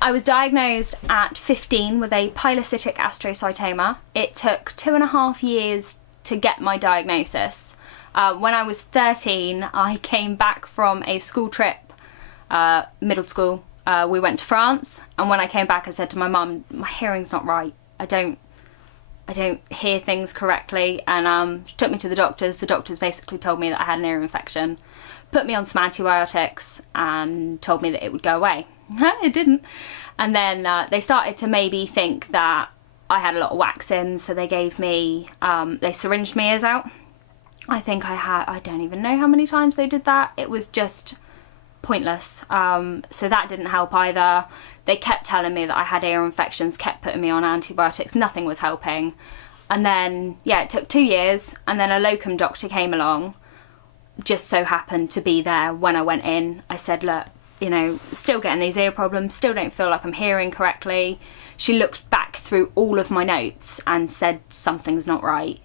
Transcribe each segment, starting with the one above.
I was diagnosed at 15 with a pilocytic astrocytoma. It took 2.5 years to get my diagnosis. When I was 13, I came back from a school trip, middle school. We went to France, and when I came back I said to my mum, my hearing's not right. I don't hear things correctly, and she took me to the doctors. The doctors basically told me that I had an ear infection, put me on some antibiotics and told me that it would go away. It didn't. And then they started to maybe think that I had a lot of wax in, so they gave me, they syringed my ears out. I think I don't even know how many times they did that. It was just pointless. So that didn't help either. They kept telling me that I had ear infections, kept putting me on antibiotics, nothing was helping. And then, yeah, it took 2 years, and then a locum doctor came along, just so happened to be there when I went in. I said, look, you know, still getting these ear problems, still don't feel like I'm hearing correctly. She looked back through all of my notes and said something's not right.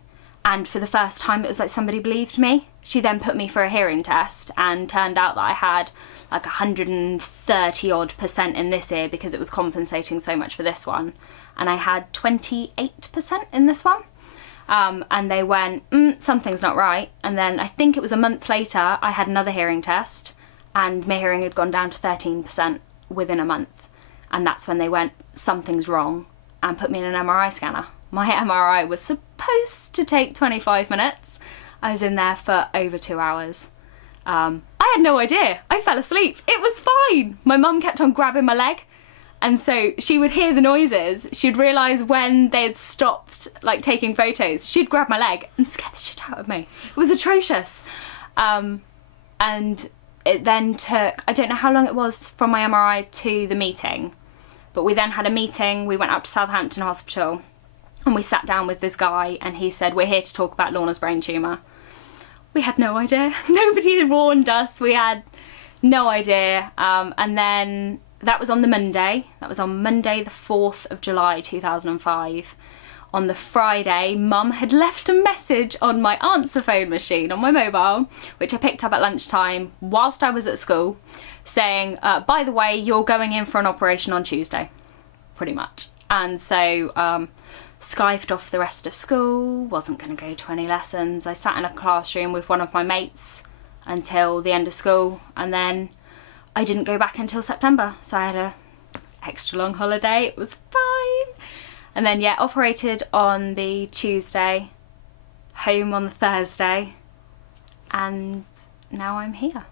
And for the first time, it was like somebody believed me. She then put me for a hearing test, and turned out that I had like 130 odd % in this ear because it was compensating so much for this one. And I had 28% in this one. And they went, something's not right. And then I think it was a month later, I had another hearing test, and my hearing had gone down to 13% within a month. And that's when they went, something's wrong, and put me in an MRI scanner. My MRI was supposed to take 25 minutes. I was in there for over 2 hours. I had no idea. I fell asleep. It was fine. My mum kept on grabbing my leg, and so she would hear the noises. She'd realise when they had stopped like taking photos. She'd grab my leg and scare the shit out of me. It was atrocious. And it then took, I don't know how long it was from my MRI to the meeting, but we then had a meeting. We went up to Southampton Hospital, and we sat down with this guy, and he said, we're here to talk about Lorna's brain tumour. We had no idea. Nobody had warned us. We had no idea. And then that was on the Monday. That was on Monday the 4th of July 2005. On the Friday, Mum had left a message on my answer phone machine on my mobile, which I picked up at lunchtime whilst I was at school, saying, by the way, you're going in for an operation on Tuesday, pretty much. And so skived off the rest of school, wasn't going to go to any lessons. I sat in a classroom with one of my mates until the end of school, and then I didn't go back until September. So I had a extra long holiday. It was fine. And then, yeah, operated on the Tuesday, home on the Thursday, and now I'm here.